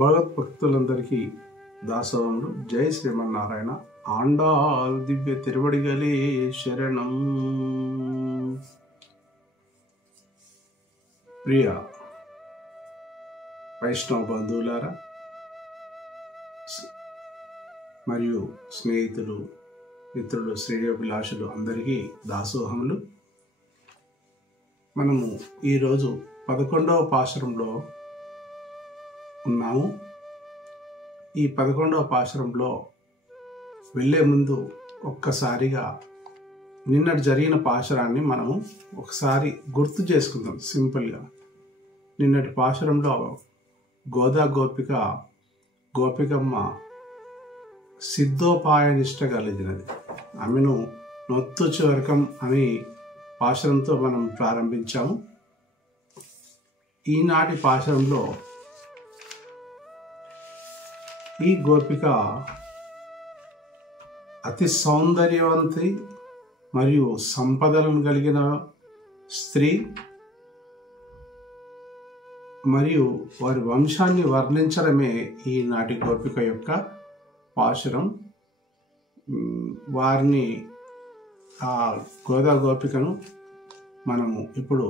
భగవద్భక్తులందరికీ దాసోహములు. జై శ్రీమన్నారాయణ. ఆండాల్ దివ్య తిరువడిగలే శరణం. ప్రియ వైష్ణవ బంధువులారా మరియు స్నేహితులు, మిత్రులు, శ్రేయోభిలాషులు అందరికీ దాసోహములు. మనము ఈరోజు 11వ పాశురంలో ఉన్నాము. ఈ 11వ పాశురంలో వెళ్ళే ముందు ఒక్కసారిగా నిన్నటి జరిగిన పాశురాన్ని మనము ఒకసారి గుర్తు చేసుకుందాం. సింపుల్గా నిన్నటి పాశురంలో గోపికమ్మ సిద్ధోపాయ నిష్ట కలిగినది. ఆమెను నొత్తు చివరకం అని పాశురంతో మనం ప్రారంభించాము. ఈనాటి పాశురంలో ఈ గోపిక అతి సౌందర్యవంతి మరియు సంపదలను కలిగిన స్త్రీ మరియు వారి వంశాన్ని వర్ణించడమే ఈనాటి గోపిక యొక్క పాశురం. వారిని ఆ గోపికను మనము ఇప్పుడు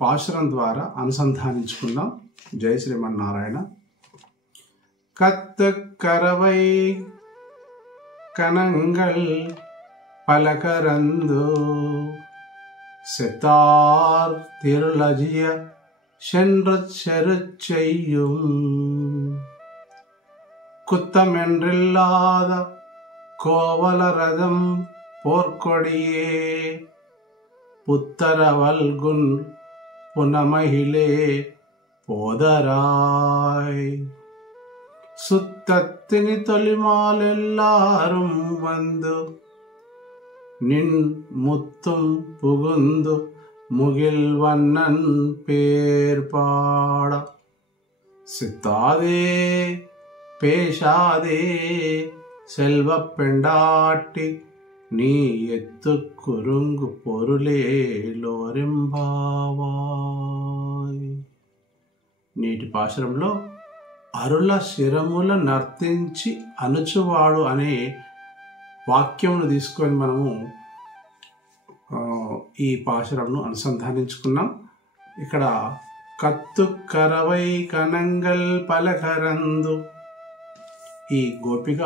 పాశురం ద్వారా అనుసంధానించుకుందాం. జై శ్రీమన్నారాయణ. கத்து கரவை கணங்கள் பலகரந்து செத்தார் திருளஜிய சென்று செரு செய்யும் குத்தமென்றில்லாத கோவல ரதம் போர்க்கொடியே புத்தரவல்குன் புனமகிலே போதராய் சுத்தத்தினி தொலிமாலெல்லாரும் வந்து நின் முத்தும் புகுந்து முகில் வண்ணன் பேர் பாட சித்தாதே பேசாதே செல்வ பெண்டாட்டி நீ எத்து குறுங்கு பொருளே లోరింబావాయ్. నేటి పాశురంలో అరుల శిరముల నర్తించి అనుచువాడు అనే వాక్యమును తీసుకొని మనము ఈ పాశురంను అనుసంధానించుకున్నాం. ఇక్కడ కత్తు కరవై కనంగల్ పలకరందు ఈ గోపిక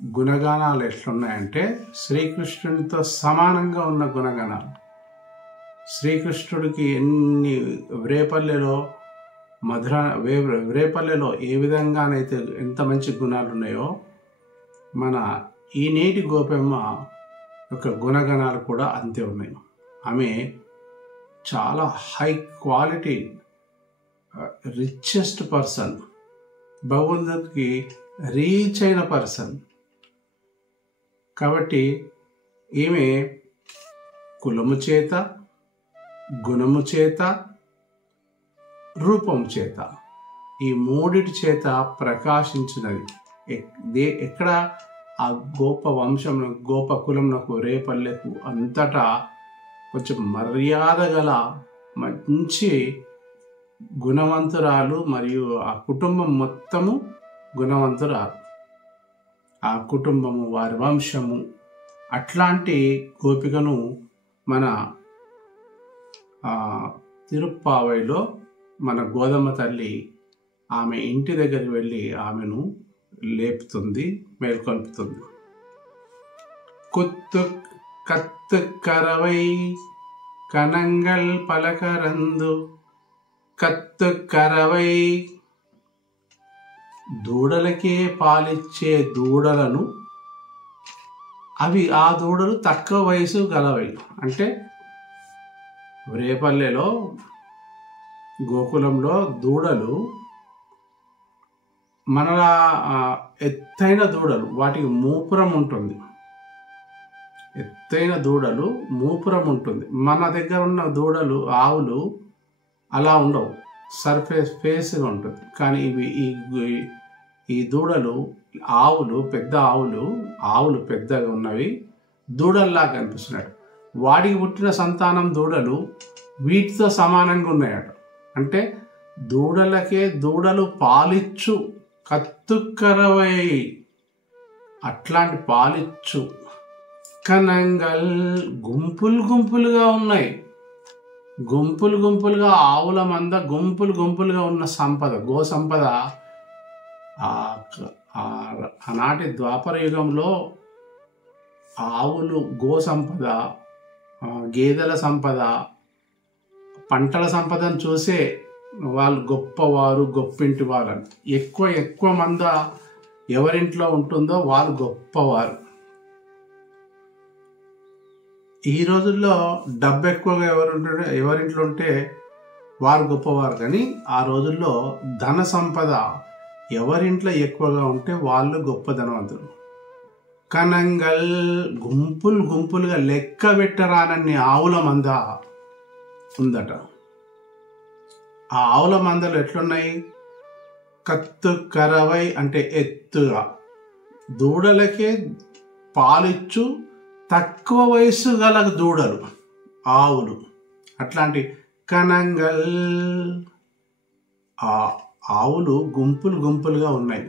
గుణగానాలు ఎట్లున్నాయంటే శ్రీకృష్ణునితో సమానంగా ఉన్న గుణగానాలు. శ్రీకృష్ణుడికి ఎన్ని రేపల్లెలో ఏ విధంగానైతే ఎంత మంచి గుణాలు ఉన్నాయో మన ఈ నేటి గోపమ్మ యొక్క గుణగణాలు కూడా అంతే ఉన్నాయి. ఆమె చాలా హై క్వాలిటీ రిచెస్ట్ పర్సన్, భగవంతుడికి రీచ్ అయిన పర్సన్. కాబట్టి ఈమె కులము చేత, గుణము చేత, రూపము చేత, ఈ మూడిటి చేత ప్రకాశించినది. ఎక్కడ ఆ గోప వంశంలో గోప కులంకు రేపల్లెకు అంతటా కొంచెం మర్యాద గల మంచి గుణవంతురాలు మరియు ఆ కుటుంబం మొత్తము గుణవంతురాలు. ఆ కుటుంబము, వారి వంశము, అట్లాంటి గోపికను మన తిరుప్పావైలో మన గోదమ్మ తల్లి ఆమె ఇంటి దగ్గరికి వెళ్ళి ఆమెను లేపుతుంది, మేల్కొల్పుతుంది. కత్తు కరవై కనంగల్ పలకరందు. కత్తు కరవై దూడలకే పాలిచ్చే దూడలను, ఆ దూడలు తక్కువ వయసు గలవై. అంటే రేపల్లెలో గోకులంలో దూడలు మనలా ఎత్తైన దూడలు, వాటికి మూపురం ఉంటుంది. ఎత్తైన దూడలు మూపురం ఉంటుంది. మన దగ్గర ఉన్న దూడలు, ఆవులు అలా ఉండవు, ఫేస్గా ఉంటుంది. కానీ ఈ దూడలు, పెద్ద ఆవులు పెద్దగా ఉన్నవి, దూడల్లాగా కనిపిస్తున్నాయి. వాడికి పుట్టిన సంతానం దూడలు వీటితో సమానంగా ఉన్నాయట. అంటే దూడలకే దూడలు పాలిచ్చు కత్తుకరవై, అట్లాంటి పాలిచ్చు. కనంగల్ గుంపులు గుంపులుగా ఉన్నాయి, గుంపులు గుంపులుగా ఆవుల మంద గుంపులు గుంపులుగా ఉన్న సంపద, గో సంపద. ఆనాటి ద్వాపర యుగంలో ఆవులు, గో సంపద, గేదెల సంపద, పంటల సంపదను చూసే వాళ్ళు గొప్పవారు, గొప్పింటి వారు అని. ఎక్కువ మంద ఎవరింట్లో ఉంటుందో వాళ్ళు గొప్పవారు. ఈ రోజుల్లో డబ్బు ఎక్కువగా ఎవరింట్లో ఉంటే వారు గొప్పవారు, కానీ ఆ రోజుల్లో ధన సంపద ఎవరింట్లో ఎక్కువగా ఉంటే వాళ్ళు గొప్ప ధనవంతులు. కనంగల్ గుంపులు గుంపులుగా లెక్క పెట్టరానన్ని ఆవుల మంద ఉందట. ఆ ఆవుల మందలు ఎట్లున్నాయి? కత్తు కరవై అంటే ఎత్తుగా, దూడలకే పాలిచ్చు తక్కువ వయసు గల దూడలు, ఆవులు. అట్లాంటి కనంగల్ ఆ ఆవులు గుంపులు గుంపులుగా ఉన్నాయి.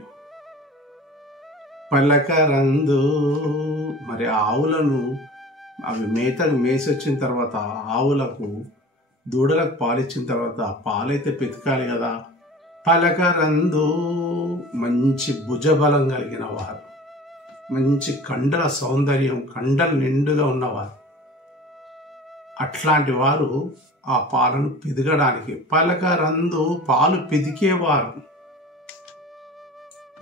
పలకరందు మరి ఆవులను అవి మేసి వచ్చిన తర్వాత, ఆవులకు దూడలకు పాలిచ్చిన తర్వాత పాలైతే పితకాలి కదా. పలకరందు మంచి భుజబలం కలిగిన వారు, మంచి కండల సౌందర్యం, కండలు నిండుగా ఉన్నవారు. అట్లాంటి వారు ఆ పాలను పిదగడానికి, పలకరందు పాలు పిదికేవారు.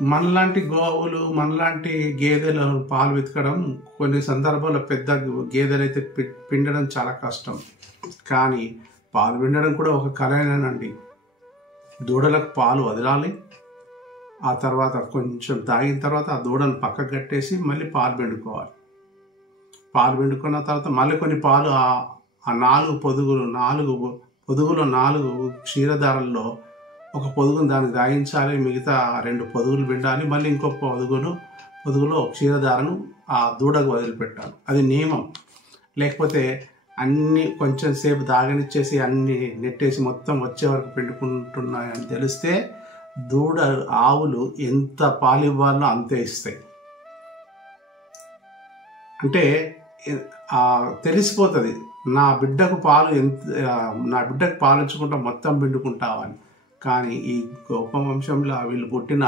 మనలాంటి గోవులు, మనలాంటి గేదెలు పాలు పితకడం కొన్ని సందర్భాల్లో పెద్ద గేదెలైతే పిండడం చాలా కష్టం. కానీ పాలు పిండడం కూడా ఒక కళనేనండి. దూడలకు పాలు వదలాలి, ఆ తర్వాత కొంచెం తాగిన తర్వాత ఆ దూడను పక్కకు కట్టేసి మళ్ళీ పాలు పిండుకోవాలి. పాలు పిండుకున్న తర్వాత మళ్ళీ కొన్ని పాలు ఆ 4 పొదుగులు 4 క్షీరధారల్లో ఒక పొదుగును దానికి దాగించాలి, మిగతా 2 పొదుగులు పిండాలి, మళ్ళీ ఇంకో పొదుగులో క్షీరధారను ఆ దూడకు వదిలిపెట్టాలి. అది నియమం. లేకపోతే అన్నీ కొంచెం సేపు దాగనిచ్చేసి అన్ని నెట్టేసి మొత్తం వచ్చే వరకు పిండుకుంటున్నాయని తెలిస్తే ఆవులు ఎంత పాలు ఇవ్వాలో అంతే ఇస్తాయి. అంటే తెలిసిపోతుంది, నా బిడ్డకు పాలించుకుంటా మొత్తం పిండుకుంటావని. కానీ ఈ గొప్ప వంశంలో వీళ్ళు పుట్టిన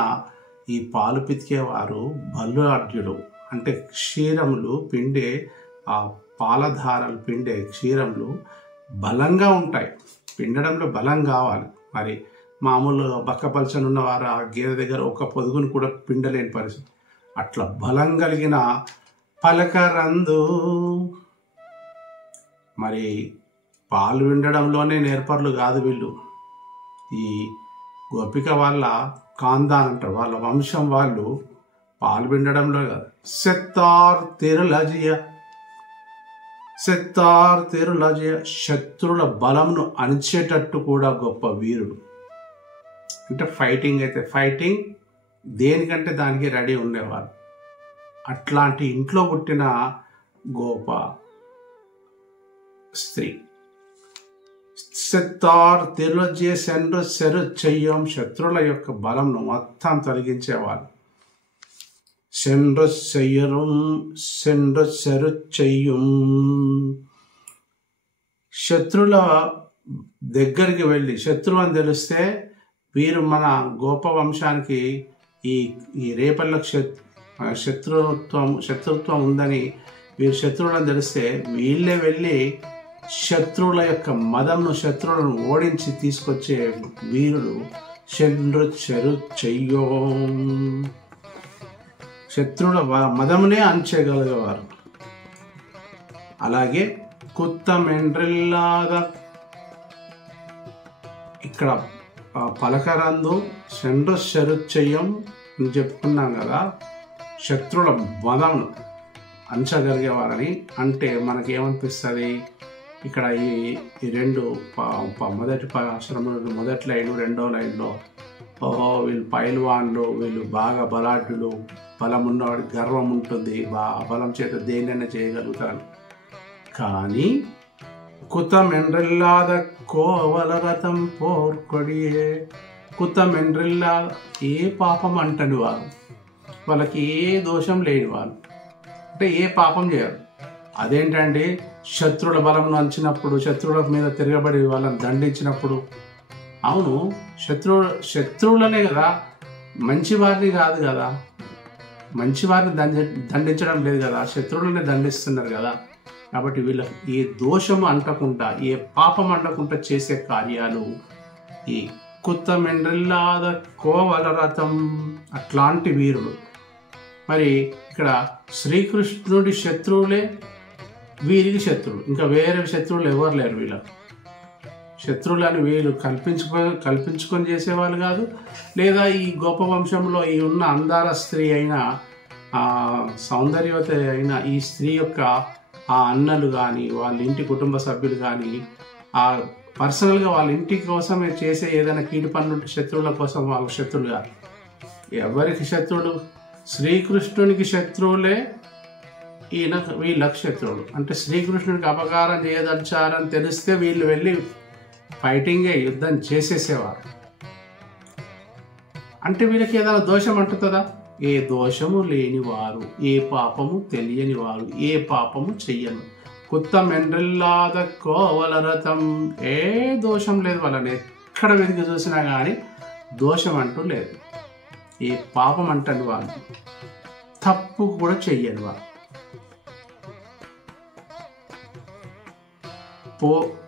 ఈ పాలు పితికేవారు బలురాడ్యులు. అంటే క్షీరములు పిండే, ఆ పాలధారలు పిండే క్షీరములు బలంగా ఉంటాయి. పిండడంలో బలం కావాలి. మరి మామూలు బక్కపలచని ఉన్నవారు ఆ గేదె దగ్గర ఒక పొదుగును కూడా పిండలేని పరిస్థితి. అట్లా బలం కలిగిన పలకరందు. మరి పాలు పిండడంలోనే నేర్పర్లు కాదు వీళ్ళు. ఈ గోపిక వాళ్ళ కాందాన్ అంటారు, వాళ్ళ వంశం వాళ్ళు పాలు పిండడంలో కాదు. సెత్తార్ తెరులజయ శత్రుల బలంను అణిచేటట్టు కూడా గొప్ప వీరుడు. అంటే ఫైటింగ్ అయితే ఫైటింగ్, దేనికంటే దానికి రెడీ ఉండేవారు. అట్లాంటి ఇంట్లో పుట్టిన గొప్ప స్త్రీ. సెత్తార్ తెరులజయ సెరు చెయ్యం, శత్రుల యొక్క బలంను మొత్తం తొలగించేవారు. సెరు చెయ్యం, శత్రుల దగ్గరికి వెళ్ళి, శత్రువు అని తెలిస్తే వీరు మన గోప వంశానికి ఈ రేపల్లకు శత్రుత్వం ఉందని వీరు శత్రువులను తెలిస్తే వీళ్ళే వెళ్ళి శత్రువుల యొక్క మదంను, శత్రువులను ఓడించి తీసుకొచ్చే వీరుడు చెరు చెయ్యో. శత్రువుల మదమునే అంచేయగలిగేవారు. అలాగే కుత్తమెండ్రిల్లాద, ఇక్కడ పలకరందు చెరు చెయ్యం అని చెప్పుకున్నాం కదా. శత్రువుల మదమును అంచగలిగేవారని అంటే మనకేమనిపిస్తుంది? ఇక్కడ ఈ 2 మొదటి ఆశ్రమంలో మొదటి లైను, 2వ లైన్లో వీళ్ళు పైల్వాన్లు, వీళ్ళు బాగా బలాఢ్యులు, బలం ఉన్నవాడి గర్వం ఉంటుంది, బలం చేత దేన్నైనా చేయగలుగుతారు. కానీ కుతమెన్రిల్లాద కోవల రథం పోర్కొడియే. కుతమెన్రిల్లాద ఏ పాపం అంటని వారు, వాళ్ళకి ఏ దోషం లేని వాళ్ళు, అంటే ఏ పాపం చేయరు. అదేంటంటే శత్రువుల బలం నంచినప్పుడు, శత్రువుల మీద తిరగబడి వాళ్ళని దండించినప్పుడు. అవును, శత్రువులనే కదా, మంచి వారిని కాదు కదా, మంచి వారిని దండించడం లేదు కదా, శత్రువులనే దండిస్తున్నారు కదా. కాబట్టి వీళ్ళకి ఏ దోషం అంటకుండా, ఏ పాపం అంటకుండా చేసే కార్యాలు ఈ కుతమెన్రిల్లాద కోవల రథం, అట్లాంటి వీరుడు. మరి ఇక్కడ శ్రీకృష్ణుడి శత్రువులే వీరికి శత్రువులు, ఇంకా వేరే శత్రువులు ఎవరు లేరు. వీళ్ళకి శత్రువులని వీళ్ళు కల్పించుకొని చేసేవాళ్ళు కాదు. లేదా ఈ గొప్ప వంశంలో ఈ ఉన్న అందాల స్త్రీ అయిన, సౌందర్యవతి అయిన ఈ స్త్రీ యొక్క ఆ అన్నలు కానీ, వాళ్ళ ఇంటి కుటుంబ సభ్యులు కానీ, ఆ పర్సనల్గా వాళ్ళ ఇంటి కోసమే చేసే ఏదైనా కీడు పనులు శత్రువుల కోసం వాళ్ళ శత్రువులు కాదు. ఎవరికి శత్రువులు? శ్రీకృష్ణునికి శత్రువులే వీళ్ళకి శత్రువులు. అంటే శ్రీకృష్ణునికి అపకారం చేయదలిచారని తెలిస్తే వీళ్ళు వెళ్ళి ఫైటింగే, యుద్ధం చేసేసేవారు. అంటే వీళ్ళకి ఏదైనా దోషం అంటుతుందా? ఏ దోషము లేని వారు, ఏ పాపము తెలియని వారు, ఏ పాపము చెయ్యను. కుతమెన్రిల్లాద కోవల రథం, ఏ దోషం లేదు వాళ్ళని. ఎక్కడ వెతికి చూసినా కానీ దోషం అంటూ లేదు. ఏ పాపం అంటని వాళ్ళు, తప్పు కూడా చెయ్యని వాళ్ళు.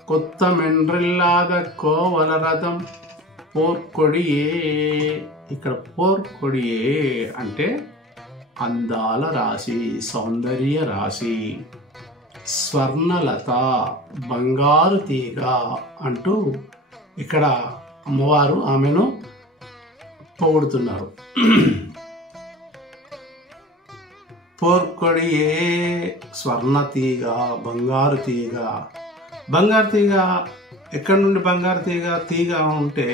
కుతమెన్రిల్లాద కోవల రథం పోర్కొడియే. ఇక్కడ పోర్కొడియే అంటే అందాల రాశి, సౌందర్య రాశి, స్వర్ణలత, బంగారు తీగ అంటూ ఇక్కడ అమ్మవారు ఆమెను పొగుడుతున్నారు. పోర్కొడియే స్వర్ణ తీగ, బంగారు తీగ. బంగారు తీగ ఎక్కడి నుండి బంగారు తీగ ఉంటే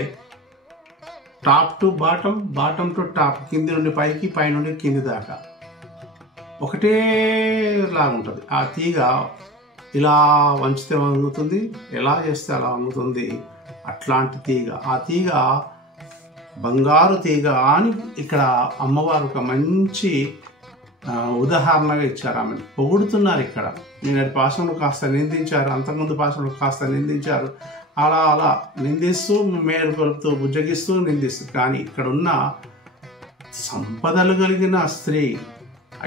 top to bottom, bottom to top, కింది నుండి పైకి, పై నుండి కింది దాకా ఒకటే లాగా ఉంటుంది. ఆ తీగ ఇలా వంచితే వంగుతుంది, ఎలా చేస్తే అలా వంగుతుంది. అట్లాంటి తీగ, ఆ తీగ బంగారు తీగ అని ఇక్కడ అమ్మవారు ఒక మంచి ఉదాహరణగా ఇచ్చారు. ఆమెను పొగుడుతున్నారు. ఇక్కడ నిన్నటి పాశంలో కాస్త నిందించారు, అంతకుముందు పాశంలో కాస్త నిందించారు. అలా అలా నిందిస్తూ, మేలు కొలుపుతూ, బుజ్జగిస్తూ నిందిస్తూ. కానీ ఇక్కడున్న సంపదలు కలిగిన స్త్రీ,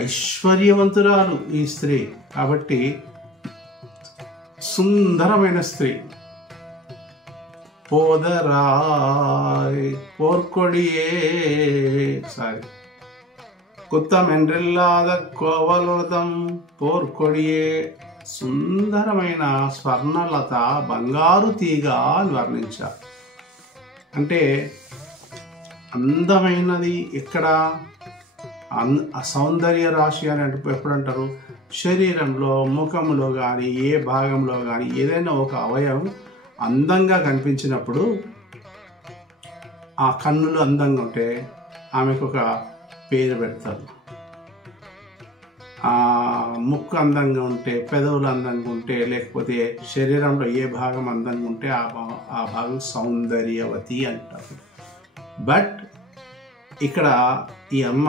ఐశ్వర్యవంతురాలు ఈ స్త్రీ. కాబట్టి సుందరమైన స్త్రీ. పోర్కొడియే కుతమెన్రిల్లాద కోవల రథం పోర్కొడియే. సుందరమైన స్వర్ణలత, బంగారు తీగ అని వర్ణించారు. అంటే అందమైనది ఎక్కడ? సౌందర్య రాశి అని ఎప్పుడంటారు? శరీరంలో, ముఖంలో కానీ, ఏ భాగంలో కానీ ఏదైనా ఒక అవయవం అందంగా కనిపించినప్పుడు, ఆ కన్నులు అందంగా ఉంటే ఆమెకు ఒక పేరు పెడతారు. ఆ ముక్కు అందంగా ఉంటే, పెదవులు అందంగా ఉంటే, లేకపోతే శరీరంలో ఏ భాగం అందంగా ఉంటే ఆ భాగం సౌందర్యవతి అంటారు. బట్ ఇక్కడ ఈ అమ్మ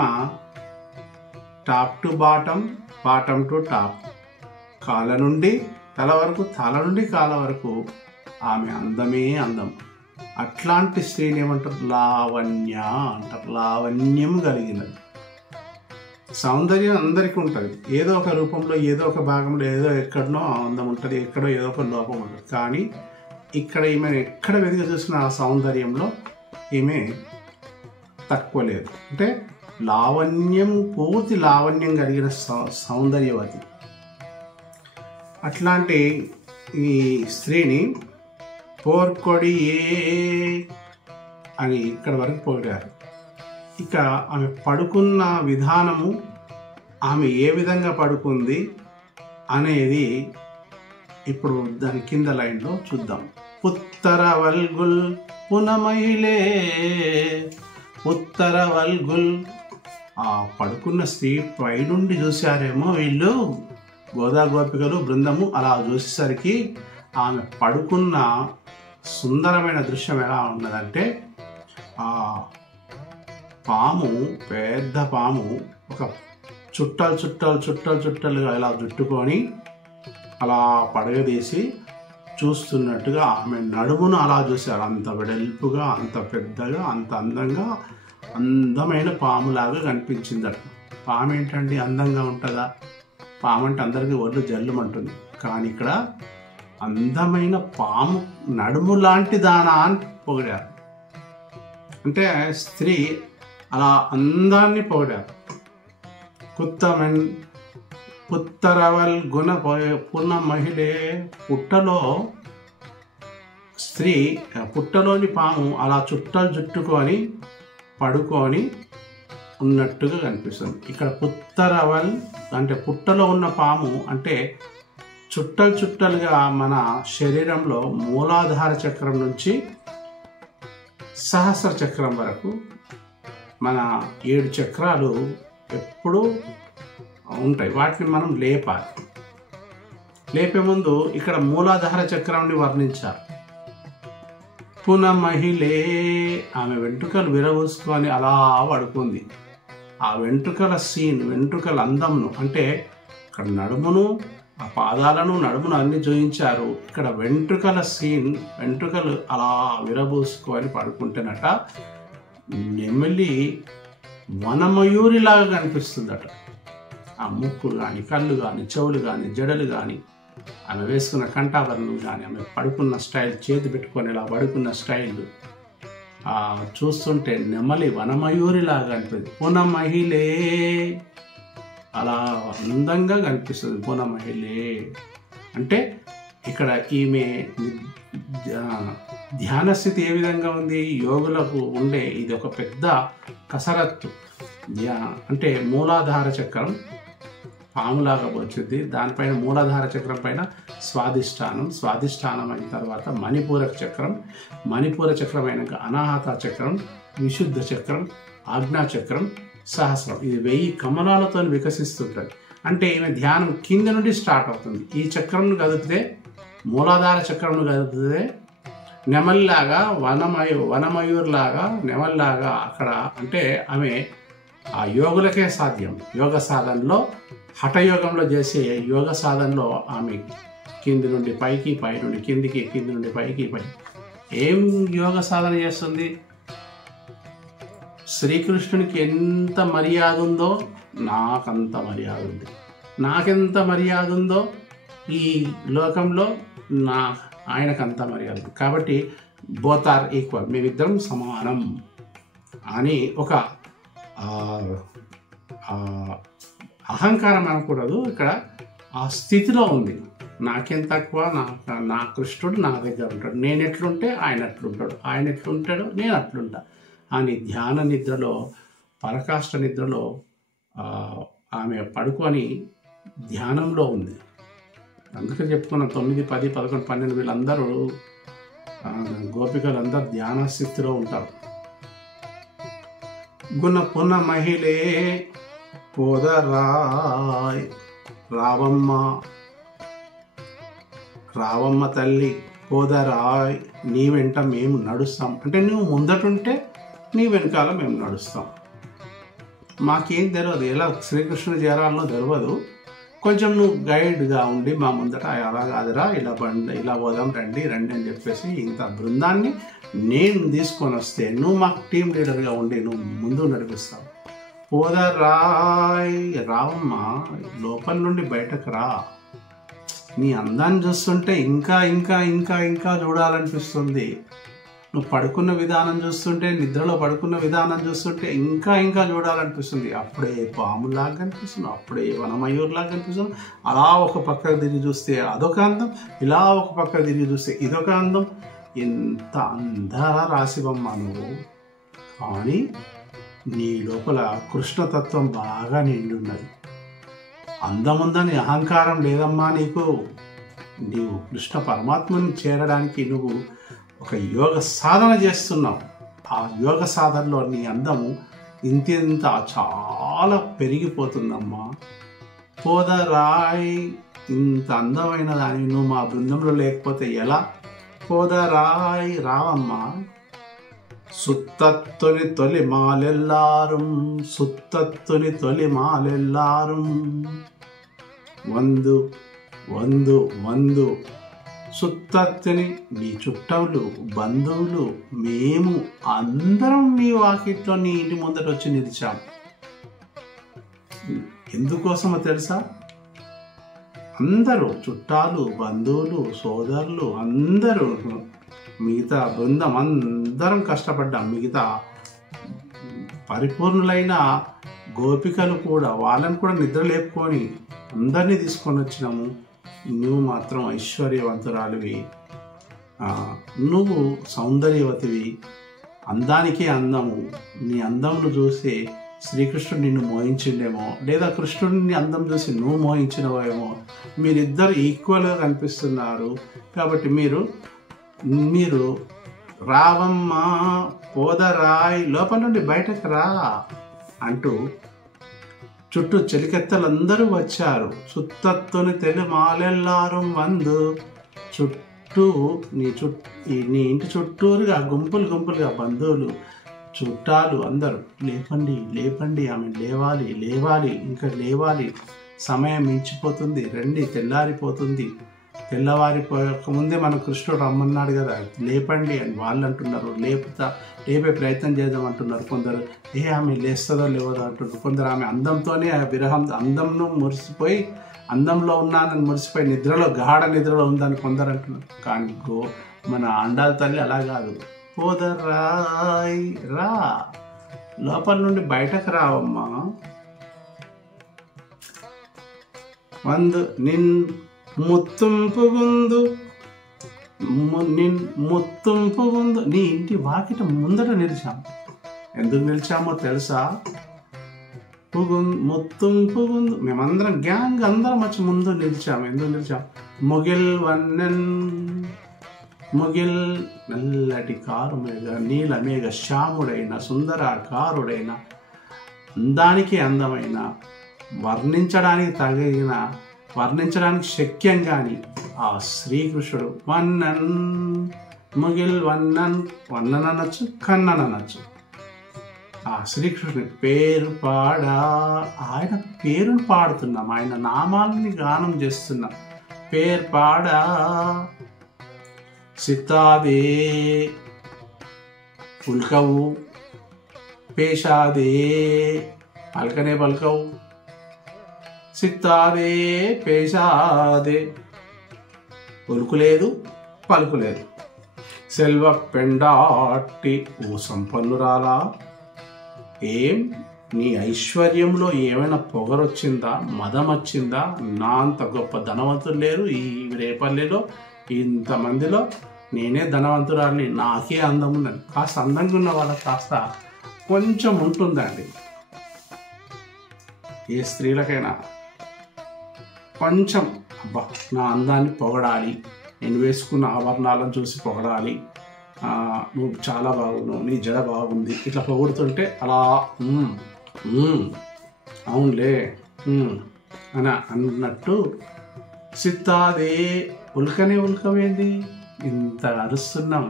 top to bottom, bottom to top, కాళ్ళ నుండి తల వరకు, తల నుండి కాళ్ళ వరకు ఆమె అందమే అందం. అట్లాంటి స్త్రీని ఏమంటారు? లావణ్య అంటారు. లావణ్యం కలిగినది. సౌందర్యం అందరికీ ఉంటుంది. ఏదో ఒక రూపంలో, ఏదో ఒక భాగంలో, ఏదో ఎక్కడనో అందం ఉంటుంది, ఎక్కడో ఏదో ఒక లోపం ఉంటుంది. కానీ ఇక్కడ ఈమె ఎక్కడ వెతికి చూసిన ఆ సౌందర్యంలో ఈమె తక్కువ లేదు. అంటే లావణ్యం, పూర్తి లావణ్యం కలిగిన సౌందర్యవతి. అట్లాంటి ఈ స్త్రీని పోర్కొడియే అని ఇక్కడ వరకు పొగిడారు. ఇక ఆమె పడుకున్న విధానము, ఆమె ఏ విధంగా పడుకుంది అనేది ఇప్పుడు దాని కింద లైన్లో చూద్దాం. ఉత్తర వల్గుల్ పునమైలే, ఉత్తర వల్గుల్. ఆ పడుకున్న స్త్రీ పై నుండి చూశారేమో వీళ్ళు, గోదా గోపికలు బృందము. అలా చూసేసరికి ఆమె పడుకున్న సుందరమైన దృశ్యం ఎలా ఉన్నదంటే, ఆ పాము, పెద్ద పాము ఒక చుట్టలుగా ఇలా జుట్టుకొని అలా పడగదీసి చూస్తున్నట్టుగా ఆమె నడుమును అలా చూశారు. అంత వెడల్పుగా, అంత పెద్దగా, అంత అందంగా, అందమైన పాములాగా కనిపించిందట. పాము ఏంటండి అందంగా ఉంటుందా? పాము అంటే అందరికీ ఒళ్ళు జల్లుమంటుంది. కానీ ఇక్కడ అందమైన పాము నడుము లాంటి దానా అని పొగిడారు. అంటే స్త్రీ అలా అందాన్ని పొగిడారు. పుత్తరవల్ గుణ పూర్ణ మహిళే, పుట్టలోని పాము అలా చుట్టుకొని పడుకొని ఉన్నట్టుగా కనిపిస్తుంది. ఇక్కడ పుత్తరవల్ అంటే పుట్టలో ఉన్న పాము అంటే చుట్టలుగా మన శరీరంలో మూలాధార చక్రం నుంచి సహస్ర చక్రం వరకు మన 7 చక్రాలు ఎప్పుడూ ఉంటాయి. వాటిని మనం లేపాలి. లేపే ముందు ఇక్కడ మూలాధార చక్రాన్ని వర్ణించారు. పునమహిళే, ఆమె వెంట్రుకలు విరగూసుకొని అలా పడుకుంది. ఆ వెంట్రుకల అందంను అంటే ఇక్కడ నడుమును, ఆ పాదాలను, నడుమును అన్ని చూయించారు. ఇక్కడ వెంట్రుకలు అలా విరబూసుకొని పడుకుంటేనట నెమలి వనమయూరిలాగా కనిపిస్తుందట. ఆ ముక్కు కానీ, కళ్ళు కానీ, చెవులు కానీ, జడలు కానీ, ఆమె వేసుకున్న కంఠాభరణం కానీ, ఆమె పడుకున్న స్టైల్, చేతి పెట్టుకొని ఇలా పడుకున్న స్టైల్ చూస్తుంటే నెమలి వనమయూరిలాగా కనిపిస్తుంది. పునమహిళే, అలా అందంగా కనిపిస్తుంది. పునమహిళే అంటే ఇక్కడ ఈమె ధ్యాన స్థితి ఏ విధంగా ఉంది? యోగులకు ఉండే ఇది ఒక పెద్ద కసరత్తు. అంటే మూలాధార చక్రం పాములాగా వచ్చింది. దానిపైన మూలాధార చక్రం పైన స్వాధిష్టానం అయిన తర్వాత మణిపూరక చక్రం అయినాక అనాహత చక్రం, విశుద్ధ చక్రం, ఆజ్ఞా చక్రం, సహస్రం. ఇది 1000 కమలాలతో వికసిస్తుంటుంది. అంటే ఈమె ధ్యానం కింద నుండి స్టార్ట్ అవుతుంది. ఈ చక్రంను కదిపితే, మూలాధార చక్రంను కదిపితే నెమల్లాగా, వనమయూర్లాగా, నెమల్లాగా అక్కడ అంటే ఆమె ఆ యోగులకే సాధ్యం. యోగ సాధనలో, హఠయోగంలో చేసే యోగ సాధనలో ఆమె కింది నుండి పైకి, పై నుండి కిందికి, కింది నుండి పైకి. ఏం యోగ సాధన చేస్తుంది? శ్రీకృష్ణునికి ఎంత మర్యాద ఉందో నాకంత మర్యాద ఉంది. నాకెంత మర్యాద ఉందో ఈ లోకంలో ఆయనకంత మర్యాద ఉంది. కాబట్టి బోత్ ఆర్ ఈక్వల్, మేమిద్దరం సమానం అని ఒక అహంకారం అనకూడదు. ఇక్కడ ఆ స్థితిలో ఉంది. నాకేం తక్కువ, నా కృష్ణుడు నా దగ్గర ఉంటాడు, నేను ఎట్లుంటే ఆయన అట్లుంటాడు, ఆయన ఎట్లుంటాడు నేను అట్లుంటా అని ధ్యాన నిద్రలో, పరకాష్ట నిద్రలో ఆమె పడుకొని ధ్యానంలో ఉంది. అందుకే చెప్పుకున్న 9, 10, 11, 12 వీళ్ళందరూ గోపికలందరూ ధ్యాన స్థితిలో ఉంటారు. గుణ పున మహిళే పోదరాయ్, రావమ్మ తల్లి పోదరాయ్, నీ వెంట మేము నడుస్తాం. అంటే నువ్వు ముందటుంటే నీ వెనకాల మేము నడుస్తాం. మాకేం తెలియదు, ఎలా శ్రీకృష్ణుడు చేరాలనో తెలియదు. కొంచెం నువ్వు గైడ్గా ఉండి మా ముందట అలా కాదురా, ఇలా పోదాం, రండి అని చెప్పేసి ఇంత బృందాన్ని నేను తీసుకొని వస్తే నువ్వు మాకు టీం లీడర్గా ఉండి నువ్వు ముందు నడిపిస్తావు. పోదరాయ్, రావమ్మ లోపల నుండి బయటకు రా. నీ అందాన్ని చూస్తుంటే ఇంకా ఇంకా ఇంకా ఇంకా చూడాలనిపిస్తుంది. నువ్వు పడుకున్న విధానం చూస్తుంటే, నిద్రలో పడుకున్న విధానం చూస్తుంటే ఇంకా ఇంకా చూడాలనిపిస్తుంది. అప్పుడే పాములాగా కనిపిస్తుంది, అప్పుడే వనమయూర్లాగా కనిపిస్తుంది. అలా ఒక పక్క తిరిగి చూస్తే అదొక అందం, ఇలా ఒక పక్క తిరిగి చూస్తే ఇదొక అందం. ఎంత అందాల రాశివమ్మ నువ్వు. కానీ నీ లోపల కృష్ణతత్వం బాగా నిండి ఉన్నది. అందముందని అహంకారం లేదమ్మా నీకు. నీవు కృష్ణ పరమాత్మని చేరడానికి నువ్వు ఒక యోగ సాధన చేస్తున్నావు. ఆ యోగ సాధనలో నీ అందము ఇంత చాలా పెరిగిపోతుందమ్మా. పోదరాయ్, ఇంత అందమైన దాన్ని నువ్వు మా బృందంలో లేకపోతే ఎలా? పోదరాయ్ రావమ్మా, సుత్తత్తుని తొలి మాలెల్లారం, సుత్తత్తుని తొలి మాలెల్లారం, వందు వందు వందు సుత్తత్తుని నీ చుట్టవులు బంధువులు మేము అందరం నీ వాకిట్లో నీ ఇంటి ముందట వచ్చి నిలిచాం. ఎందుకోసమో తెలుసా? అందరూ చుట్టాలు బంధువులు సోదరులు అందరూ మిగతా బృందం అందరం కష్టపడ్డాం. మిగతా పరిపూర్ణులైన గోపికలు కూడా వాళ్ళని కూడా నిద్ర లేపుకొని అందరినీ తీసుకొని వచ్చినాము. నువ్వు మాత్రం ఐశ్వర్యవంతురాలివి, నువ్వు సౌందర్యవతివి, అందానికే అందము. నీ అందమును చూసి శ్రీకృష్ణుడు నిన్ను మోహించిండేమో, లేదా కృష్ణుడిని అందం చూసి నువ్వు మోహించినవేమో. మీరిద్దరు ఈక్వల్గా కనిపిస్తున్నారు. కాబట్టి మీరు రావమ్మా పోదరాయ్, లోపల నుండి బయటకు రా అంటూ చుట్టూ చెలికెత్తలందరూ వచ్చారు. సుత్తత్తుని తెలి మాలెల్లారం వందు, చుట్టూ నీ ఇంటి చుట్టూరుగా గుంపులుగా బంధువులు చుట్టాలు అందరూ లేపండి లేపండి, ఆమె లేవాలి లేవాలి, ఇంకా లేవాలి, సమయం మించిపోతుంది, రండి తెల్లారిపోతుంది. తెల్లవారిపోయక ముందే మన కృష్ణుడు రమ్మన్నాడు కదా, లేపండి అని వాళ్ళు అంటున్నారు. లేపే ప్రయత్నం చేద్దాం అంటున్నారు కొందరు. ఆమె లేస్తుందో లేవదో అంటున్నారు కొందరు. ఆమె అందంతోనే అందంను మురిసిపోయి, అందంలో ఉన్నానని మురిసిపోయి నిద్రలో గాఢ నిద్రలో ఉందని కొందరు అంటున్నారు. కానీ మన అండాల తల్లి అలా కాదు. పోదరాయ్ రా, లోపల నుండి బయటకు రావమ్మా, వందు నిన్ ముత్తుంపుగుందు నీ ఇంటి వాకిట ముందట నిలిచాం. ఎందుకు నిలిచామో తెలుసా? ముత్తుంపుగుందు మేమందరం గ్యాంగ్ అందరం వచ్చి ముందు నిలిచాము. ఎందుకు నిలిచాం? ముగిల్ నల్లటి కారుమేఘ నీలమేఘ శ్యాముడైన సుందరాకారుడైన అందానికి అందమైన వర్ణించడానికి శక్యం కాని ఆ శ్రీకృష్ణుడు వన్నన్ అనొచ్చు, కన్నన్ అనొచ్చు. ఆ శ్రీకృష్ణుడి పేరు ఆయన పేరును పాడుతున్నాం, ఆయన నామాలని గానం చేస్తున్నాం. పేరు పాడా సితాదే పుల్కవు, పేషాదే పలకనే పలకవు, సిత్తాదే పేషాదే ఉలుకులేదు పలుకులేదు. సెల్వ పెండాటి ఓ సంపన్నురాలా, ఏం నీ ఐశ్వర్యంలో ఏమైనా పొగరొచ్చిందా, మదం వచ్చిందా? నా అంత గొప్ప ధనవంతులు లేరు ఈ రేపల్లిలో, ఇంతమందిలో నేనే ధనవంతురాలిని, నాకే అందం ఉన్నది. కాస్త అందంగా ఉన్న వాళ్ళకి కాస్త కొంచెం ఉంటుందండి. ఏ స్త్రీలకైనా కొంచెం అబ్బా నా అందాన్ని పొగడాలి, నేను వేసుకున్న ఆభరణాలను చూసి పొగడాలి, నువ్వు చాలా బాగున్నావు, నీ జడ బాగుంది, ఇట్లా పొగుడుతుంటే అలా అవునులే అని అన్నట్టు. సిత్తాదే ఉల్కమేంది, ఇంత అరుస్తున్నాం,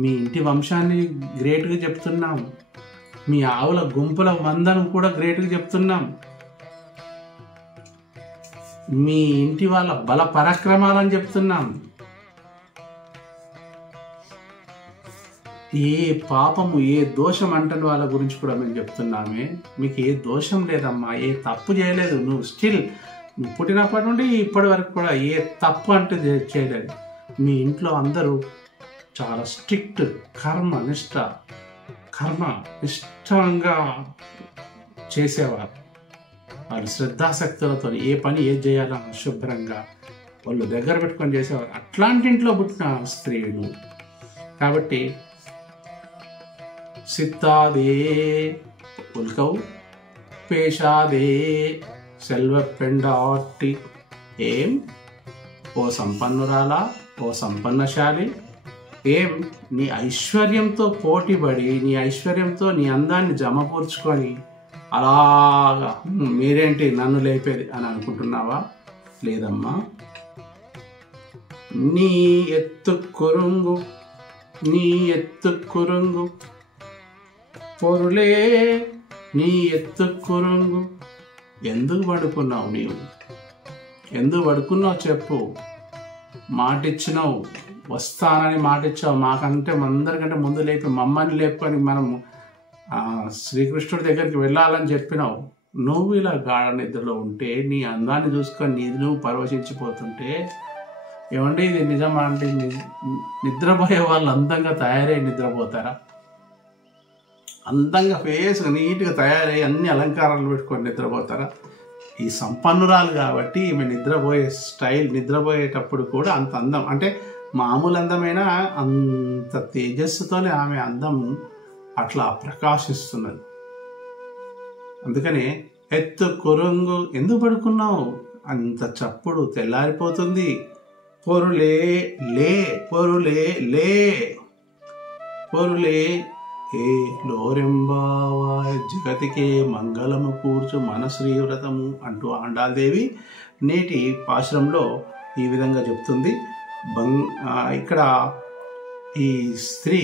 మీ ఇంటి వంశాన్ని గ్రేట్గా చెప్తున్నాం, మీ ఆవుల గుంపుల మందను కూడా గ్రేట్గా చెప్తున్నాం, మీ ఇంటి వాళ్ళ బల పరాక్రమాలని చెప్తున్నాం. ఏ పాపము ఏ దోషం అంటని వాళ్ళ గురించి కూడా మేము చెప్తున్నామే. మీకు ఏ దోషం లేదమ్మా, ఏ తప్పు చేయలేదు. నువ్వు స్టిల్ నువ్వు పుట్టినప్పటి నుండి ఇప్పటి వరకు కూడా ఏ తప్పు అంటే చేయలేదు. మీ ఇంట్లో అందరూ చాలా స్ట్రిక్ట్ కర్మనిష్టంగా చేసేవారు. వాళ్ళు శ్రద్ధాశక్తులతో ఏ పని ఏది చేయాలన్నా శుభ్రంగా వాళ్ళు దగ్గర పెట్టుకొని చేసేవారు. అట్లాంటి ఇంట్లో పుట్టిన స్త్రీలు కాబట్టి సిత్తాదే ఉల్కవు, పేషాదే సెల్వ పెండాటి, ఏం ఓ సంపన్నురాలా, ఓ సంపన్నశాలి, ఏం నీ ఐశ్వర్యంతో పోటీపడి, నీ ఐశ్వర్యంతో నీ అందాన్ని జమకూర్చుకొని అలాగా మీరేంటి నన్ను లేపేది అని అనుకుంటున్నావా? లేదమ్మా. నీ ఎత్తు కురుంగు నీ ఎత్తు కురుంగు పొరులే నీ ఎత్తు కురుంగు. ఎందుకు పడుకున్నావు నీవు? ఎందుకు పడుకున్నావు చెప్పు. మాటిచ్చినావు, వస్తానని మాటిచ్చావు. మాకంటే అందరికంటే ముందు లేపి మమ్మల్ని లేపుకొని మనము శ్రీకృష్ణుడి దగ్గరికి వెళ్ళాలని చెప్పినావు. నువ్వు ఇలా గాఢ నిద్రలో ఉంటే, నీ అందాన్ని చూసుకొని నువ్వు పరవశించిపోతుంటే, ఏమంటే ఇది నిజమా అంటే నిద్రపోయే వాళ్ళు అందంగా తయారై నిద్రపోతారా? అందంగా ఫేస్ నీట్గా తయారై అన్ని అలంకారాలు పెట్టుకొని నిద్రపోతారా? ఈ సంపన్నురాలు కాబట్టి ఈమె నిద్రపోయే స్టైల్, నిద్రపోయేటప్పుడు కూడా అంత అందం, అంటే మామూలు అందమైనా అంత తేజస్సుతోనే ఆమె అందం అట్లా ప్రకాశిస్తున్నది. అందుకనే ఎత్తు కురుంగు, ఎందుకు పడుకున్నావు? అంత చప్పుడు, తెల్లారిపోతుంది. పొరులే లే పొరులే లే పొరులే ఏ లోరెంబావా జగతికే మంగళము కూర్చు మన శ్రీవ్రతము అంటూ ఆండాల్దేవి నేటి పాశురంలో ఈ విధంగా చెప్తుంది. ఇక్కడ ఈ స్త్రీ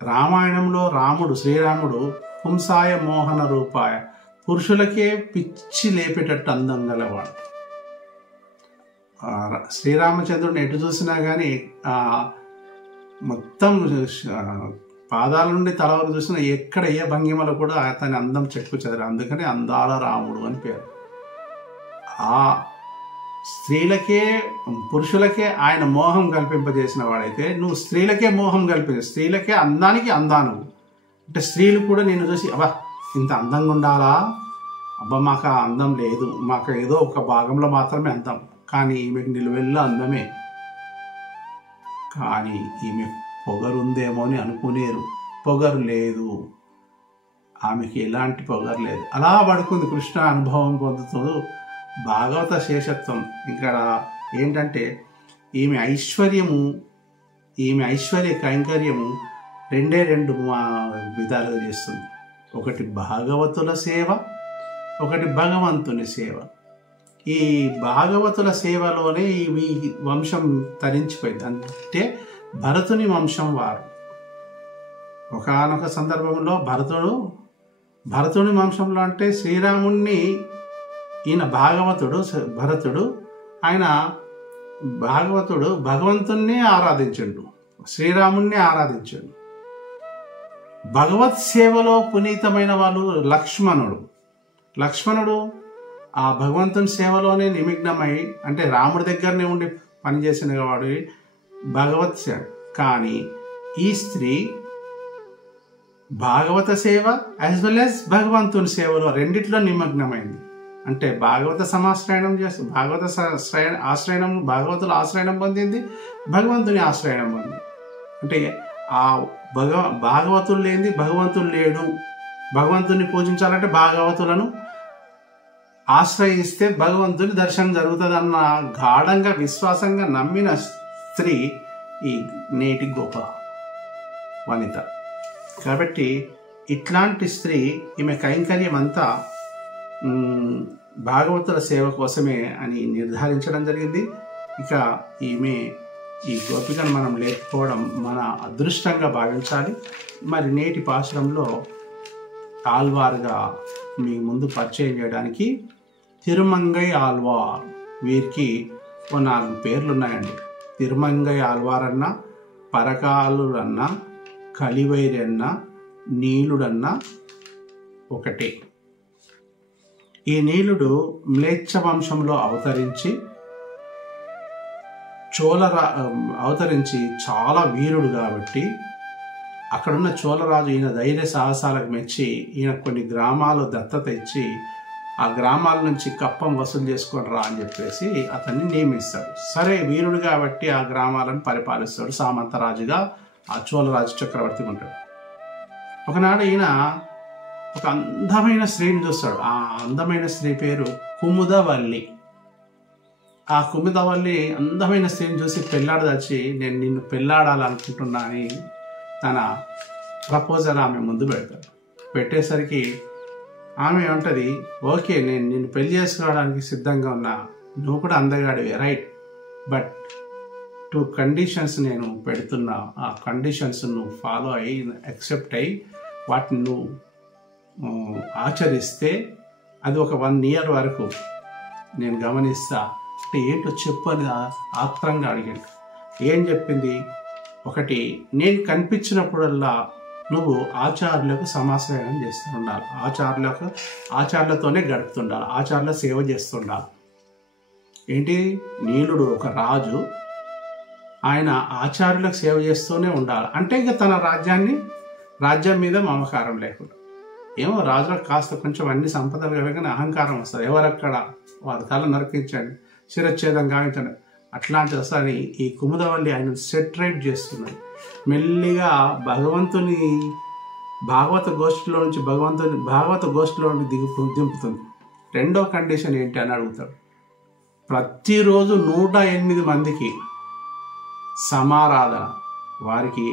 రామాయణంలో శ్రీరాముడు పుంసాయ మోహన రూపాయ, పురుషులకే పిచ్చి లేపేటట్టు అందం గలవాడు. శ్రీరామచంద్రుడిని ఎటు చూసినా కానీ మొత్తం పాదాల నుండి తల వరకు చూసినా ఎక్కడ ఏ భంగిమలో కూడా అతని అందం చెక్కు చెదరు. అందుకని అందాల రాముడు అని పేరు. ఆ స్త్రీలకే పురుషులకే ఆయన మోహం కల్పింపజేసిన వాడైతే నువ్వు స్త్రీలకే మోహం కల్పించ, స్త్రీలకే అందానికి అందాను అంటే స్త్రీలు కూడా నిన్ను చూసి అబ్బా ఇంత అందంగా ఉండాలా, అబ్బా మాకు ఆ అందం లేదు, మాకు ఏదో ఒక భాగంలో మాత్రమే అందం, కానీ ఈమెకు నిలువెల్లా అందమే. కానీ ఈమె పొగరుందేమో అని అనుకునేరు. పొగరు లేదు, ఆమెకి ఎలాంటి పొగరు లేదు. అలా పడుకుంది కృష్ణ అనుభవం పొందుతూ. భాగవత శేషత్వం ఇక్కడ ఏంటంటే ఈమె ఐశ్వర్య కైంకర్యము రెండు విధాలుగా చేస్తుంది. ఒకటి భాగవతుల సేవ, ఒకటి భగవంతుని సేవ. ఈ భాగవతుల సేవలోనే ఈ వంశం తరించిపోయింది. అంటే భరతుని వంశం వారు. ఒకానొక సందర్భంలో భరతుని వంశంలో అంటే శ్రీరాముణ్ణి ఈయన భరతుడు ఆయన భగవంతుణ్ణి ఆరాధించండు, శ్రీరాముణ్ణి ఆరాధించండు. భగవత్ సేవలో పునీతమైన వాళ్ళు లక్ష్మణుడు ఆ భగవంతుని సేవలోనే నిమగ్నమై, అంటే రాముడి దగ్గరనే ఉండి పనిచేసిన వాడు భగవత్ సేవ. కానీ ఈ స్త్రీ భాగవత సేవ యాజ్ వెల్ యాజ్ భగవంతుని సేవలో రెండిట్లో నిమగ్నమైంది. అంటే భాగవత సమాశ్రయణం చేస్తుంది, భాగవతుల ఆశ్రయణం పొందింది, భగవంతుని ఆశ్రయణం పొందింది. అంటే ఆ భాగవతులు లేనిది భగవంతుడు లేడు. భగవంతుని పూజించాలంటే భాగవతులను ఆశ్రయిస్తే భగవంతుని దర్శనం జరుగుతుందన్న గాఢంగా విశ్వాసంగా నమ్మిన స్త్రీ ఈ నేటి గొప్ప వనిత. కాబట్టి ఇట్లాంటి స్త్రీ ఈమె కైంకర్యం అంతా భాగవతుల సేవ కోసమే అని నిర్ధారించడం జరిగింది. ఇక ఈ గోపికను మనం లేకపోవడం మన అదృష్టంగా భావించాలి. మరి నేటి పాశురంలో ఆల్వార్గా మీ ముందు పరిచయం చేయడానికి తిరుమంగై ఆల్వార్, వీరికి 4 పేర్లు ఉన్నాయండి. తిరుమంగై ఆల్వార్ అన్న, పరకాలుడన్న, కలివైరన్న, నీలుడన్న ఒకటే. ఈ నీలుడు మ్లేచ్ఛ వంశంలో అవతరించి చాలా వీరుడు కాబట్టి అక్కడున్న చోళరాజు ఈయన ధైర్య సాహసాలకు మెచ్చి ఈయన కొన్ని గ్రామాలు దత్తత ఇచ్చి ఆ గ్రామాల నుంచి కప్పం వసూలు చేసుకొని రా అని చెప్పేసి అతన్ని నియమిస్తాడు. సరే, వీరుడు కాబట్టి ఆ గ్రామాలను పరిపాలిస్తాడు. సామంతరాజుగా ఆ చోళరాజు చక్రవర్తి ఉంటాడు. ఒకనాడు ఈయన ఒక అందమైన స్త్రీని చూస్తాడు. ఆ అందమైన స్త్రీ పేరు కుముదవల్లి. ఆ కుముదవల్లి అందమైన స్త్రీని చూసి పెళ్ళాడదచ్చి నేను నిన్ను పెళ్ళాడాలనుకుంటున్నా అని తన ప్రపోజల్ ఆమె ముందు పెడతాడు. పెట్టేసరికి ఆమె ఏమంటది, ఓకే నేను నిన్ను పెళ్లి చేసుకోవడానికి సిద్ధంగా ఉన్నా, నువ్వు కూడా అందగాడివే, రైట్, బట్ 2 కండిషన్స్ నేను పెడుతున్నా. ఆ కండిషన్స్ నువ్వు ఫాలో అయ్యి యాక్సెప్ట్ అయ్యి వాటిని నువ్వు ఆచరిస్తే అది ఒక 1 year వరకు నేను గమనిస్తా అంటే ఏంటో చెప్పు అని ఆత్రంగా అడిగాడు. ఏం చెప్పింది? ఒకటి, నేను కనిపించినప్పుడల్లా నువ్వు ఆచార్యులకు సమాశ్రయం చేస్తూ ఉండాలి, ఆచార్యులతోనే గడుపుతుండాలి, ఆచార్యుల సేవ చేస్తుండాలి. ఏంటి, నీలుడు ఒక రాజు, ఆయన ఆచార్యులకు సేవ చేస్తూనే ఉండాలి. అంటే ఇక తన రాజ్యం మీద మమకారం లేకుండా, ఏమో రాజులకు కాస్త కొంచెం అన్ని సంపదలు కలగానే అహంకారం వస్తుంది. ఎవరక్కడ వారి తల నరికించండి, శిరచ్ఛేదం గావించండి, అట్లాంటిది వస్తుంది. ఈ కుముదవల్లి ఆయన సెటరేట్ చేస్తున్నది. మెల్లిగా భాగవత గోష్ఠిలో నుంచి దింపుతుంది. రెండో కండిషన్ ఏంటి అని అడుగుతాడు. ప్రతిరోజు 108 మందికి సమారాధన, వారికి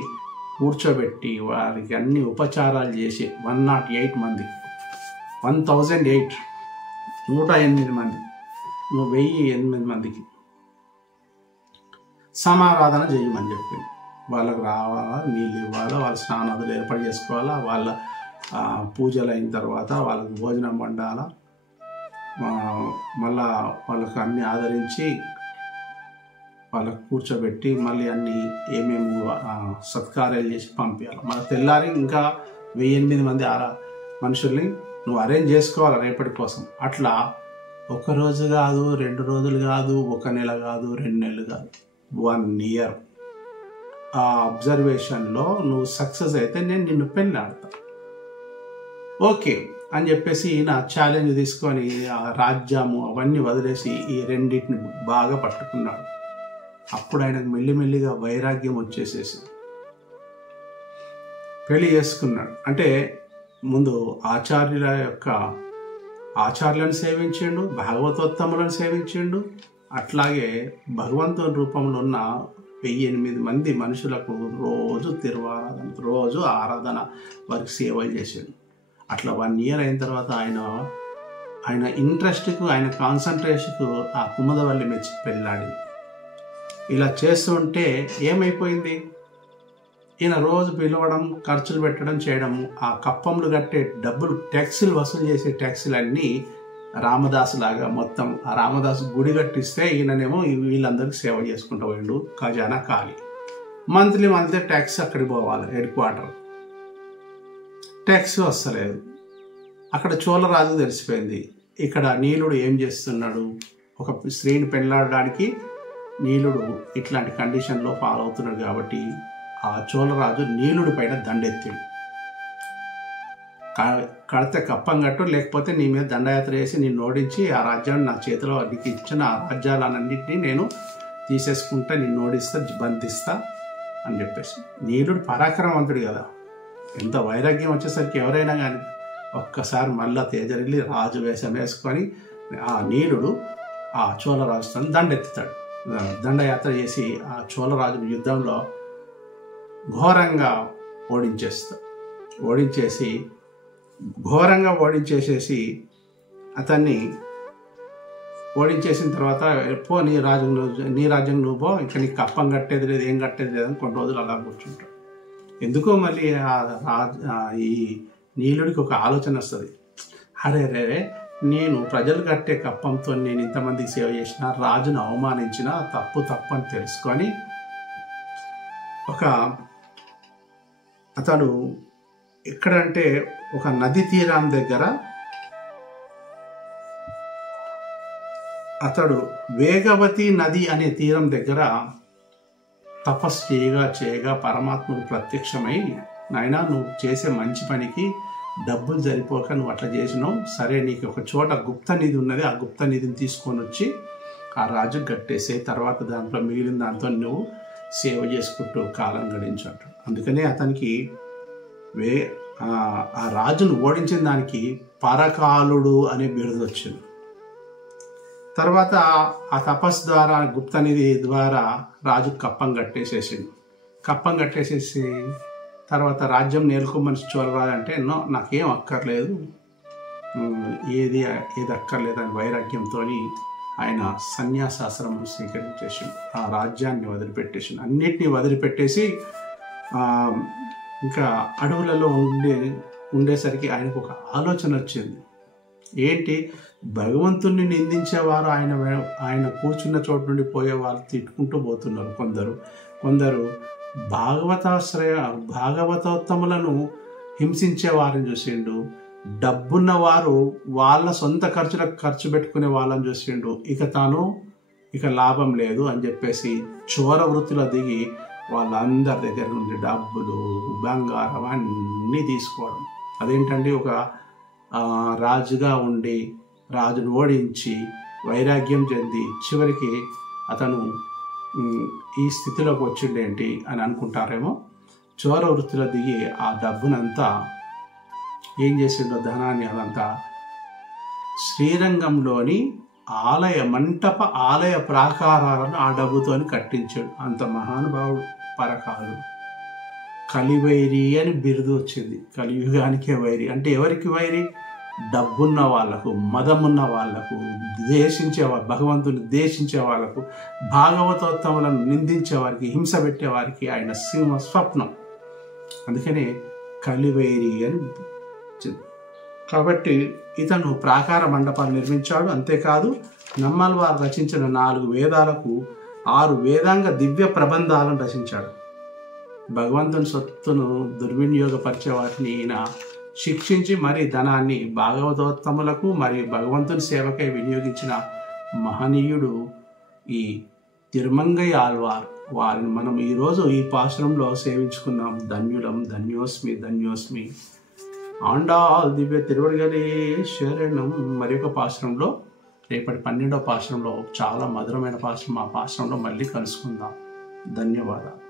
కూర్చోబెట్టి వారికి అన్ని ఉపచారాలు చేసి 108 మంది, 1008, 108 మంది, 1008 మందికి సమారాధన చేయమని చెప్పింది. వాళ్ళకు రావాలా, నీళ్ళు ఇవ్వాలా, వాళ్ళ స్నానాలు ఏర్పాటు చేసుకోవాలా, వాళ్ళ పూజలు అయిన తర్వాత వాళ్ళకి భోజనం వండాలా, మళ్ళా వాళ్ళకు అన్ని ఆదరించి వాళ్ళకు కూర్చోబెట్టి మళ్ళీ అన్ని ఏమేమి సత్కార్యాలు చేసి పంపించాలి. మన తెల్లారి ఇంకా 1008 మంది మనుషుల్ని నువ్వు అరేంజ్ చేసుకోవాలి రేపటి కోసం. అట్లా 1 రోజు కాదు, 2 రోజులు కాదు, 1 నెల కాదు, 2 నెలలు కాదు, 1 year. ఆ అబ్జర్వేషన్లో నువ్వు సక్సెస్ అయితే నేను నిన్ను పెళ్ళాడతా, ఓకే అని చెప్పేసి ఈయన ఛాలెంజ్ తీసుకొని ఆ రాజ్యము అవన్నీ వదిలేసి ఈ రెండింటిని బాగా పట్టుకున్నాడు. అప్పుడు ఆయనకు మెల్లిమెల్లిగా వైరాగ్యం వచ్చేసేసి పెళ్లి చేసుకున్నాడు. అంటే ముందు ఆచార్యులను సేవించిండు, భాగవతోత్తములను సేవించిండు, అట్లాగే భగవంతుని రూపంలో ఉన్న 1008 మంది మనుషులకు రోజు తిరువారాధన, రోజు ఆరాధన, వారికి సేవలు చేసాడు. అట్లా 1 year అయిన తర్వాత ఆయన ఇంట్రెస్ట్కు, ఆయన కాన్సన్ట్రేషన్కు ఆ కుముదవల్లి మెచ్చి పెళ్ళాడింది. ఇలా చేస్తుంటే ఏమైపోయింది, ఈయన రోజు పిలవడం, ఖర్చులు పెట్టడం, చేయడం, ఆ కప్పములు కట్టే డబ్బులు, ట్యాక్సీలు వసూలు చేసే ట్యాక్సీలన్నీ రామదాసు లాగా మొత్తం ఆ రామదాసు గుడి కట్టిస్తే ఈయననేమో వీళ్ళందరికీ సేవ చేసుకుంటూ పోయిండు. ఖజానా ఖాళీ. మంత్లీ ట్యాక్స్ అక్కడికి పోవాలి, హెడ్-క్వార్టర్. ట్యాక్స్ వస్తలేదు. అక్కడ చోళరాజు తెలిసిపోయింది. ఇక్కడ నీలుడు ఏం చేస్తున్నాడు, ఒక స్త్రీని పెళ్ళాడడానికి నీలుడు ఇట్లాంటి కండిషన్లో ఫాలో అవుతున్నాడు కాబట్టి ఆ చోళరాజు నీలుడి పైన దండెత్తాడు. కడితే కప్పం కట్టు, లేకపోతే నీ మీద దండయాత్ర చేసి నేను ఓడించి ఆ రాజ్యాన్ని నా చేతిలో నీకు ఇచ్చిన ఆ రాజ్యాలన్నింటినీ నేను తీసేసుకుంటా, నిన్ను ఓడిస్తా, బంధిస్తా అని చెప్పేసి. నీలుడు పరాక్రమవంతుడు కదా, ఎంత వైరాగ్యం వచ్చేసరికి ఎవరైనా కానీ ఒక్కసారి మళ్ళా తేజరిల్లి రాజు వేషం వేసుకొని ఆ నీలుడు ఆ చోళరాజుతో దండెత్తుతాడు. దండయాత్ర చేసి ఆ చోళరాజు యుద్ధంలో ఘోరంగా ఓడించేసేసి అతన్ని ఓడించేసిన తర్వాత పో నీ రాజ్యం నువ్వు పో, ఇంకా నీకు కప్పం కట్టేది లేదు, ఏం కట్టేది లేదని కొన్ని రోజులు అలా కూర్చుంటాడు. ఎందుకో మళ్ళీ ఈ నీలుడికి ఒక ఆలోచన వస్తుంది, అరే నేను ప్రజలు కట్టే కప్పంతో నేను ఇంతమందికి సేవ చేసిన, రాజును అవమానించిన, తప్పు అని తెలుసుకొని అతడు ఎక్కడంటే ఒక నది తీరం దగ్గర అతడు వేగవతి నది అనే తీరం దగ్గర తపస్సు చేయగా పరమాత్ముడు ప్రత్యక్షమై, నాయనా నువ్వు చేసే మంచి పనికి డబ్బులు సరిపోక నువ్వు అట్లా చేసినావు, సరే నీకు ఒక చోట గుప్త నిధి ఉన్నది, ఆ గుప్త నిధిని తీసుకొని వచ్చి ఆ రాజు కట్టేసే, తర్వాత దాంట్లో మిగిలిన దాంతో నువ్వు సేవ చేసుకుంటూ కాలం గడించు. అందుకనే అతనికి ఆ రాజును ఓడించిన దానికి పరకాలుడు అనే బిరుదు వచ్చింది. తర్వాత ఆ తపస్సు ద్వారా, గుప్త నిధి ద్వారా రాజు కప్పం కట్టేసేసి తర్వాత రాజ్యం నేర్చుకోమని చోళరాజు అంటే నాకేం అక్కర్లేదు, ఏది అక్కర్లేదు అని వైరాగ్యంతో ఆయన సన్యాసాశ్రమం స్వీకరించేసిండు. ఆ రాజ్యాన్ని వదిలిపెట్టేసిండు, అన్నిటినీ వదిలిపెట్టేసి ఇంకా అడవులలో ఉండేసరికి ఆయనకు ఒక ఆలోచన వచ్చింది. ఏంటి, భగవంతుణ్ణి నిందించేవారు ఆయన కూర్చున్న చోటు నుండి పోయే వాళ్ళు తిట్టుకుంటూ పోతున్నారు. కొందరు భాగవతోత్తములను హింసించే వారిని చూసిండు. డబ్బున్న వారు వాళ్ళ సొంత ఖర్చులకు ఖర్చు పెట్టుకునే వాళ్ళని చూసిండు. ఇక లాభం లేదు అని చెప్పేసి చోర వృత్తిలో దిగి వాళ్ళందరి దగ్గర నుండి డబ్బులు, బంగారం అన్నీ తీసుకోవడం. అదేంటండి, ఒక రాజుగా ఉండి రాజును ఓడించి వైరాగ్యం చెంది చివరికి అతను ఈ స్థితిలోకి వచ్చిండేంటి అని అనుకుంటారేమో. చోర వృత్తిలో దిగి ఆ డబ్బునంతా ఏం చేసిండో, ధనాన్ని అదంతా శ్రీరంగంలోని మంటప ఆలయ ప్రాకారాలను ఆ డబ్బుతోని కట్టించాడు. అంత మహానుభావుడు పరకాలు. కలివైరి అని బిరుదు వచ్చింది. కలియుగానికే వైరి అంటే ఎవరికి వైరి? డబ్బున్న వాళ్లకు, మదమున్న వాళ్లకు, భగవంతుని దేశించే వాళ్లకు, భాగవతోత్తములను నిందించే వారికి, హింస పెట్టే వారికి ఆయన సింహ స్వప్నం. అందుకనే కలివైరి అని. కాబట్టి ఇతను ప్రాకార మండపాలు నిర్మించాడు. అంతేకాదు, నమ్మల్ వారు రచించిన 4 వేదాలకు 6 వేదాంగ దివ్య ప్రబంధాలను రచించాడు. భగవంతుని సొత్తును దుర్వినియోగపరిచే వాటిని ఈయన శిక్షించి మరి ధనాన్ని భాగవతోత్తములకు మరియు భగవంతుని సేవకై వినియోగించిన మహనీయుడు ఈ తిరుమంగై ఆళ్వార్. వారిని మనం ఈరోజు ఈ పాశురంలో సేవించుకున్నాం. ధన్యులం, ధన్యోస్మి, ధన్యోస్మి. ఆండాల్ దివ్య తిరువడిగలే శరణం. మరి ఒక పాశురంలో, రేపటి 12వ పాశురంలో చాలా మధురమైన పాశురం, ఆ పాశురంలో మళ్ళీ కలుసుకుందాం. ధన్యవాదాలు.